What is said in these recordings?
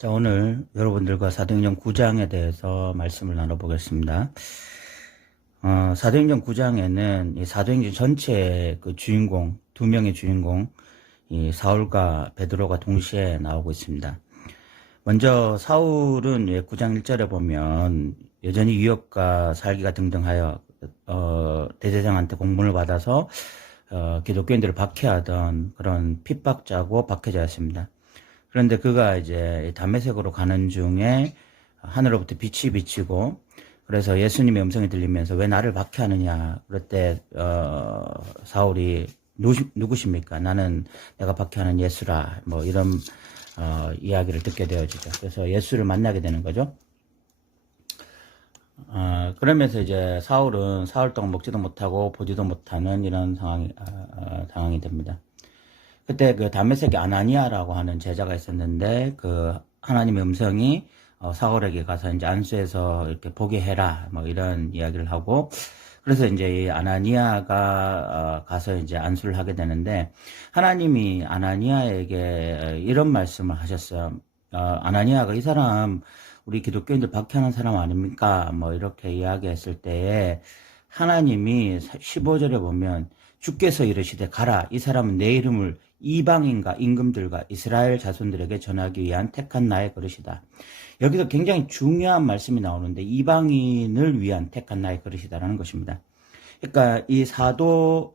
자, 오늘 여러분들과 사도행전 9장에 대해서 말씀을 나눠보겠습니다. 사도행전 9장에는 이 사도행전 전체의 그 주인공, 두 명의 주인공, 이 사울과 베드로가 동시에 나오고 있습니다. 먼저 사울은 9장 1절에 보면 여전히 유업과 살기가 등등하여 대제사장한테 공문을 받아서 기독교인들을 박해하던 그런 핍박자고 박해자였습니다. 그런데 그가 이제 다메섹으로 가는 중에 하늘로부터 빛이 비치고, 그래서 예수님의 음성이 들리면서 왜 나를 박해하느냐. 그럴 때 사울이 누구십니까? 나는 내가 박해하는 예수라. 뭐 이런 이야기를 듣게 되어지죠. 그래서 예수를 만나게 되는 거죠. 그러면서 이제 사울은 사흘 동안 먹지도 못하고 보지도 못하는 이런 상황이 됩니다. 그때 그 다메섹에 아나니아라고 하는 제자가 있었는데, 그 하나님의 음성이 사울에게 가서 이제 안수해서 이렇게 보게 해라, 뭐 이런 이야기를 하고, 그래서 이제 이 아나니아가 가서 이제 안수를 하게 되는데, 하나님이 아나니아에게 이런 말씀을 하셨어요. 아나니아가 이 사람 우리 기독교인들 박해하는 사람 아닙니까? 뭐 이렇게 이야기했을 때에 하나님이 15절에 보면 주께서 이르시되 가라, 이 사람은 내 이름을 이방인과 임금들과 이스라엘 자손들에게 전하기 위한 택한 나의 그릇이다. 여기서 굉장히 중요한 말씀이 나오는데, 이방인을 위한 택한 나의 그릇이다라는 것입니다. 그러니까 이 사도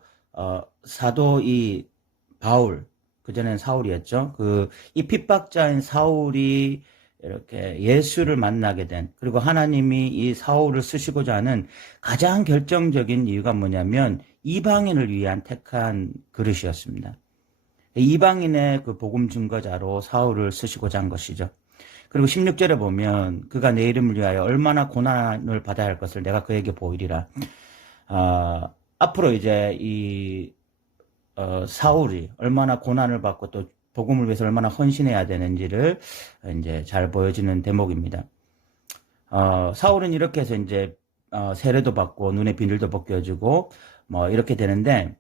이 바울, 그전에는 사울이었죠. 이 핍박자인 사울이 이렇게 예수를 만나게 된, 그리고 하나님이 이 사울을 쓰시고자 하는 가장 결정적인 이유가 뭐냐면 이방인을 위한 택한 그릇이었습니다. 이방인의 그 복음 증거자로 사울을 쓰시고자 한 것이죠. 그리고 16절에 보면 그가 내 이름을 위하여 얼마나 고난을 받아야 할 것을 내가 그에게 보이리라. 앞으로 이제 사울이 얼마나 고난을 받고 또 복음을 위해서 얼마나 헌신해야 되는지를 이제 잘 보여지는 대목입니다. 사울은 이렇게 해서 이제 세례도 받고 눈에 비늘도 벗겨지고 뭐 이렇게 되는데,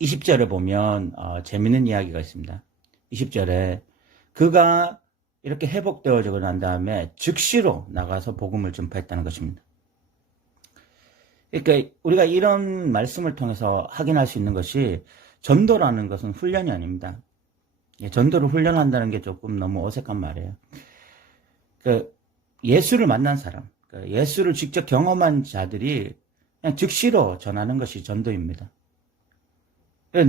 20절에 보면 재밌는 이야기가 있습니다. 20절에 그가 이렇게 회복되어지고 난 다음에 즉시로 나가서 복음을 전파했다는 것입니다. 그러니까 우리가 이런 말씀을 통해서 확인할 수 있는 것이, 전도라는 것은 훈련이 아닙니다. 전도를 훈련한다는 게 조금 너무 어색한 말이에요. 예수를 만난 사람, 예수를 직접 경험한 자들이 그냥 즉시로 전하는 것이 전도입니다.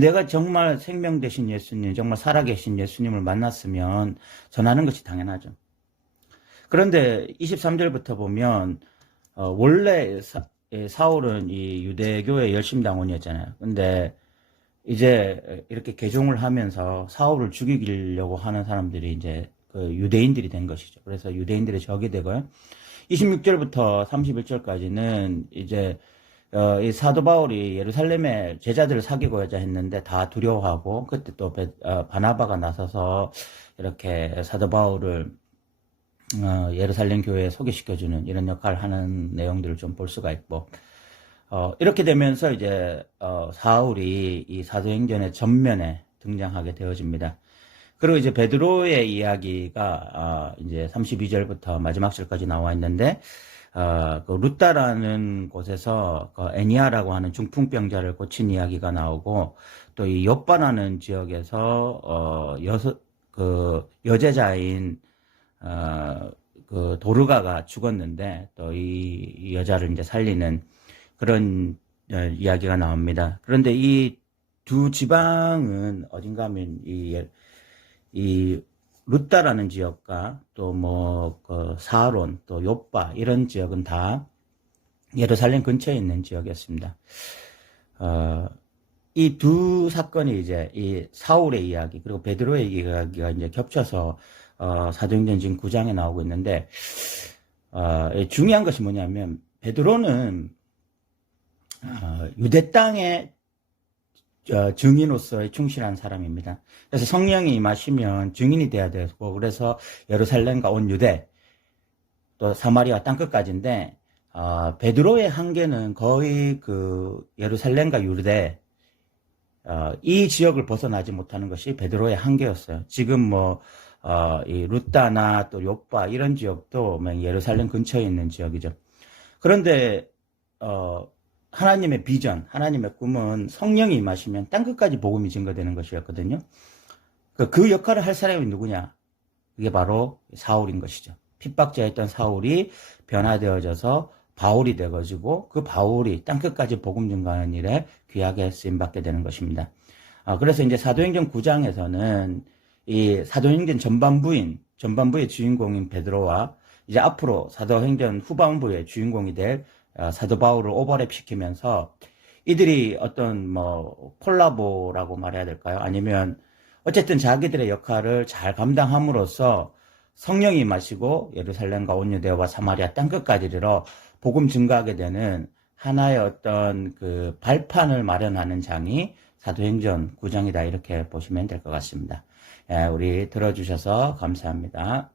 내가 정말 생명 되신 예수님, 정말 살아계신 예수님을 만났으면 전하는 것이 당연하죠. 그런데 23절부터 보면 원래 사울은 이 유대교의 열심당원이었잖아요. 근데 이제 이렇게 개종을 하면서 사울을 죽이려고 하는 사람들이 이제 그 유대인들이 된 것이죠. 그래서 유대인들의 적이 되고요. 26절부터 31절까지는 이제 이 사도 바울이 예루살렘에 제자들을 사귀고자 했는데 다 두려워하고, 그때 또 바나바가 나서서 이렇게 사도 바울을 예루살렘 교회에 소개시켜주는 이런 역할을 하는 내용들을 좀 볼 수가 있고, 이렇게 되면서 이제 사울이 이 사도행전의 전면에 등장하게 되어집니다. 그리고 이제 베드로의 이야기가 이제 32절부터 마지막 절까지 나와 있는데, 그 루따라는 곳에서 그 애니아라고 하는 중풍병자를 고친 이야기가 나오고, 또 이 욥바라는 지역에서 여제자인 그 도르가가 죽었는데 또 이 여자를 이제 살리는 그런 이야기가 나옵니다. 그런데 이 두 지방은 어딘가 하면 이 루따라는 지역과 또 그 사론, 또 욥바 이런 지역은 다 예루살렘 근처에 있는 지역이었습니다. 이 두 사건이 이제 이 사울의 이야기 그리고 베드로의 이야기가 이제 겹쳐서 사도행전 지금 9장에 나오고 있는데, 중요한 것이 뭐냐면 베드로는 유대 땅의 증인으로서의 충실한 사람입니다. 그래서 성령이 임하시면 증인이 돼야 되고, 그래서 예루살렘과 온 유대 또 사마리아 땅끝까지인데, 베드로의 한계는 거의 그 예루살렘과 유대 이 지역을 벗어나지 못하는 것이 베드로의 한계였어요. 지금 뭐 이 루따나 또 요빠 이런 지역도 예루살렘 근처에 있는 지역이죠. 그런데 하나님의 비전, 하나님의 꿈은 성령이 임하시면 땅끝까지 복음이 증거되는 것이었거든요. 그 역할을 할 사람이 누구냐? 그게 바로 사울인 것이죠. 핍박자였던 사울이 변화되어져서 바울이 되어지고 그 바울이 땅끝까지 복음 증거하는 일에 귀하게 쓰임받게 되는 것입니다. 그래서 이제 사도행전 9장에서는 이 사도행전 전반부의 주인공인 베드로와 이제 앞으로 사도행전 후반부의 주인공이 될 사도 바울을 오버랩 시키면서 이들이 어떤 뭐 콜라보라고 말해야 될까요? 아니면 어쨌든 자기들의 역할을 잘 감당함으로써 성령이 임하시고 예루살렘과 온 유대와 사마리아 땅끝까지 이르러 복음 증거하게 되는 하나의 어떤 그 발판을 마련하는 장이 사도행전 9장이다 이렇게 보시면 될 것 같습니다. 우리 들어주셔서 감사합니다.